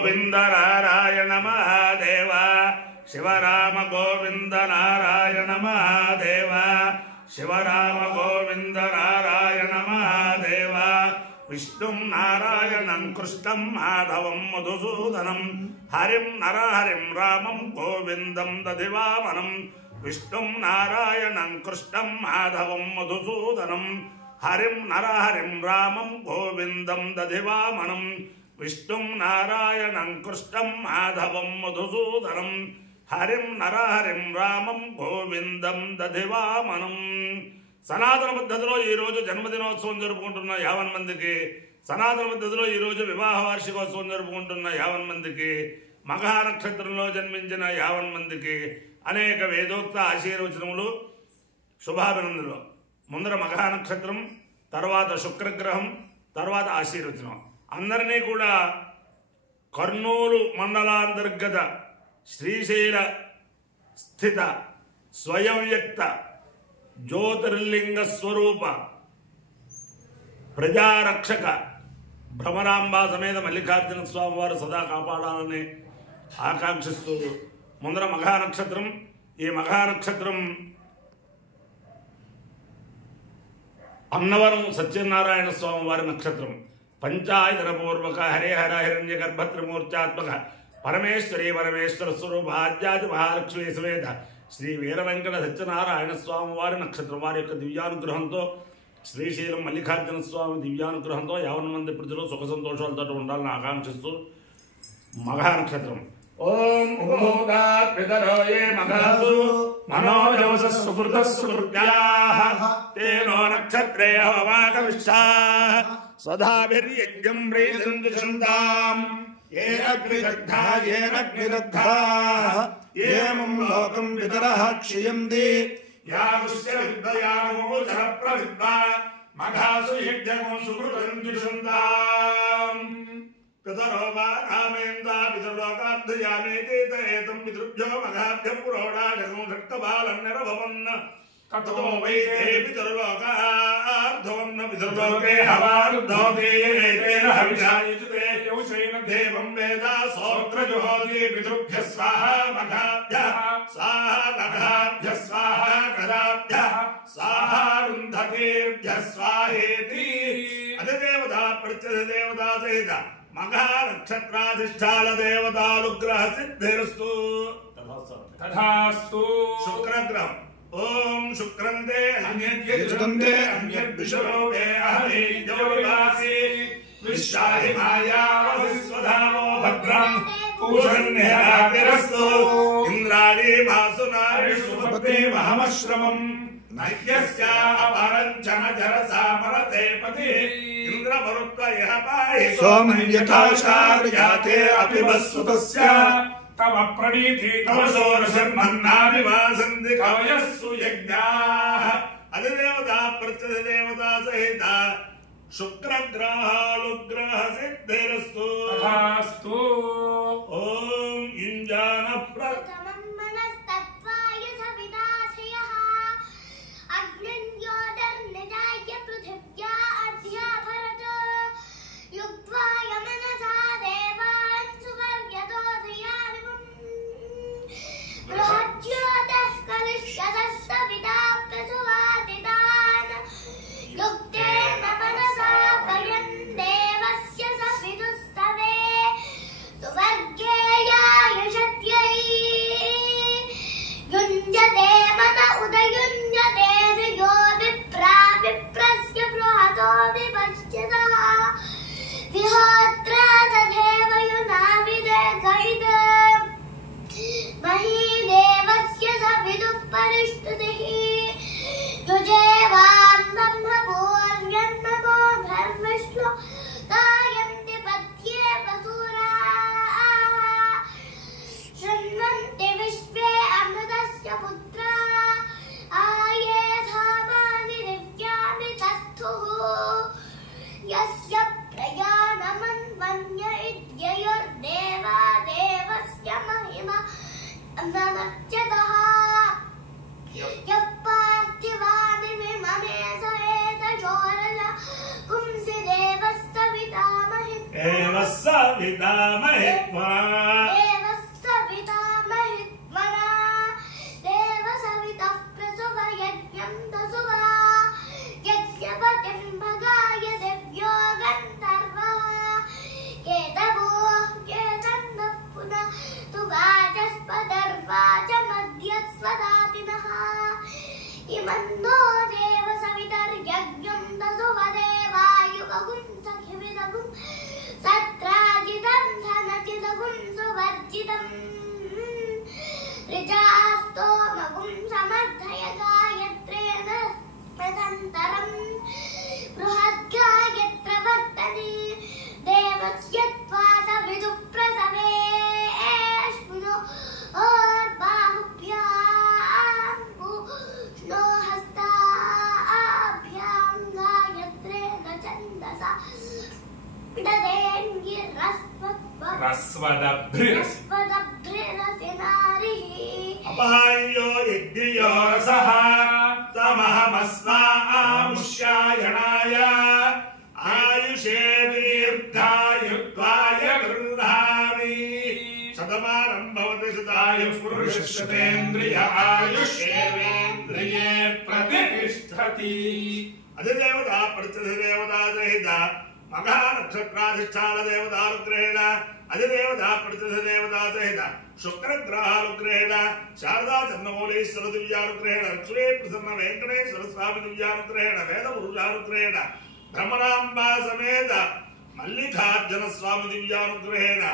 గోవింద నారాయణ మహాదేవ శివరామ గోవింద నారాయణ మహాదేవ శివరామ గోవింద నారాయణ మహాదేవ విష్ణుం నారాయణం కృష్ణం మాధవం మధుసూదనం హరిం నరహరిం రామం గోవిందం దధివామనం విష్ణుం నారాయణం కృష్ణం మాధవం మధుసూదనం హరిం నరహరిం రామం గోవిందం దధివామనం విష్ణుం నారాయణం కృష్ణం మాధవం మధుసూదనం హరిం నరహరిం రామం గోవిందం దధివామనం. సనాతన పద్ధతిలో ఈరోజు జన్మదినోత్సవం జరుపుకుంటున్న 50 మందికి, సనాతన పద్ధతిలో ఈరోజు వివాహ వార్షికోత్సవం జరుపుకుంటున్న 50 మందికి, మఘా నక్షత్రంలో జన్మించిన 50 మందికి అనేక వేదోక్త ఆశీర్వచనములు, శుభాభినందనలు. ముందర మఘా నక్షత్రం, తర్వాత శుక్రగ్రహం, తర్వాత ఆశీర్వచనం. అందరినీ కూడా కర్నూలు మండలాంతర్గత శ్రీశైల స్థిత స్వయం వ్యక్త జ్యోతిర్లింగ స్వరూప ప్రజారక్షక భ్రమరాంబ సమేత మల్లికార్జున స్వామి వారు సదా కాపాడాలని ఆకాంక్షిస్తూ ముందర మఘా నక్షత్రం, ఈ మఘా నక్షత్రం అన్నవరం సత్యనారాయణ స్వామి వారి నక్షత్రం. పంచాయతన పూర్వక హరే హర హిరణ్య గర్భత్రిమూర్త్యాత్మక పరమేశ్వరి పరమేశ్వర స్వరూప ఆద్యాది మహాలక్ష్మి సమేత శ్రీ వీర వెంకట సత్యనారాయణ స్వామి వారి నక్షత్రం. వారి యొక్క దివ్యానుగ్రహంతో, శ్రీశైలం మల్లికార్జున స్వామి దివ్యానుగ్రహంతో 50 మంది ప్రజలు సుఖ సంతోషాలతో ఉండాలని ఆకాంక్షిస్తూ మఘా నక్షత్రం. ఓం పితరో ఏ మఘాసు మనోజవస సుకృతస్సుకృత్యాః తేనో నక్షత్రే హవాకవిష్టాః సదాభిర్యజ్ఞం ప్రీతిందుషంతాం ఏ అగ్నిదగ్ధాః ఏమం లోకం పితరః క్షయంతి యాగుష్య విద్వయామోచర ప్రవిద్వా మఘాసు యజ్ఞమో సుకృతందుషంతాం పితరో వా రామేంద్ర పితృలోకాబ్ధయామేతి తేతం పితృభ్యో మఘాభ్య పురోడాశకం శక్తబాలం నిరభవన్న తతో వై తే పితృలోకార్ధోన్న పితృలోకే హవారుద్ధోతే ఏతేన హవిషాయుజుతే యౌషేన దేవం వేద సోత్రజుహోతి పితృభ్యః స్వాహా మఘాభ్యః స్వాహా మఘాభ్యః స్వాహా కదాభ్యః స్వాహా రుంధకేభ్యః స్వాహేతి. అధిదేవతా ప్రత్యధిదేవతా సహిత మఘా నక్షత్రాధిష్టాన దేవతానుగ్రహ సిద్ధిరస్తు తథాస్తు. శుక్రగ్రహం. ఓం శుక్రంతే అన్యద్యజుదంతే అన్యద్విషరోగే అహరే యోగాసి విశ్వాహి మాయావసిస్వధామో భద్రం పూషణ్యరాతిరస్తు ఇంద్రాణి వాసునారిషు భక్తి మహమశ్రమం నహ్యస్యా పరంచన జరసామరతే పతి ఇంద్రమరుత్వ యః పాహి సోమం యథాశార్యాతే అపివస్సుతస్య తవ ప్రణీతి తవ షోడశర్మన్నావివాసంతి కవయస్సు యజ్ఞాః. అధిదేవతా ప్రత్యధిదేవతా సహిత శుక్రగ్రహాలుగ్రహ సిద్ధిరస్తు తథాస్తు. ఓం యుంజాన अपायो यज्ञयो रसः तमहमस्मामुष्यायणाय आयुषे दीर्घायुत्वाय गृह्णामि शतमानं भवति शतायुः पुरुषशतेन्द्रिय आयुष्येवेन्द्रिये प्रतिष्ठति अधिदेवता प्रतिदेवता सहित मघा नक्षत्राधिष्ठान देवतानुग्रहेण अधिदेवता प्रतिदेवता सहित शुक्रग्रहानुग्रहेण शारदा चन्द्रमौलीश्वर दिव्यानुग्रहेण लक्ष्मी प्रसन्न वेंकटेश्वर स्वामी दिव्यानुग्रहेण वेदपुरुषानुग्रहेण ब्रह्मणाम्बा समेत मल्लिकार्जुन स्वामी दिव्यानुग्रहेण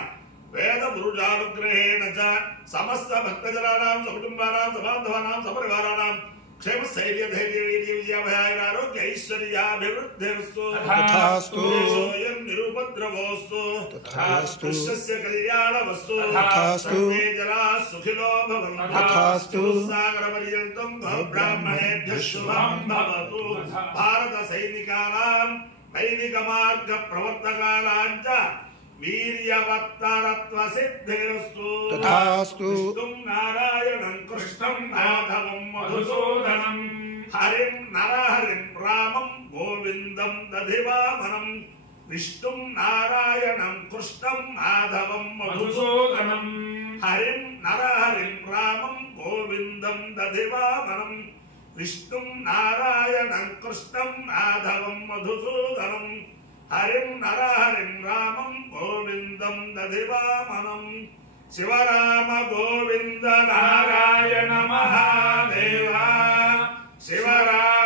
वेदपुरुषानुग्रहेण च समस्त भक्तजनानां सकुटुम्बानां सबान्धवानां सपरिवाराणां क्षेम स्थैर्य धैर्य वीर्य विजयाभयारोग्य ऐश्वर्याभिवृद्धिरस्तु तथास्तु निरुपद्रवोस्तु तथास्तु कृष्णस्य कल्याणमस्तु तथास्तु सर्वे जनाः सुखिनो भवन्तु तथास्तु सागरपर्यन्तं ब्राह्मणेभ्यः शुभं भवतु भारत सैनिकानां वैदिकमार्ग प्रवर्तकानां च वीर्यवत्तरत्व सिद्धिरस्तु तथास्तु नारायणं कृष्णं माधवं मधुसूदनं हरिं नरहरिं रामं गोविन्दं दधिवामनं विष्णुं नारायणं कृष्णं माधवं मधुसूदनं हरिं नरहरिं रामं गोविन्दं दधिवामनं विष्णुं नारायणं कृष्णं माधवं मधुसूदनं हरिं नरहरिं रामं गोविन्दं दधिवामनं शिवराम गोविन्द नारायण महादेव शिवराम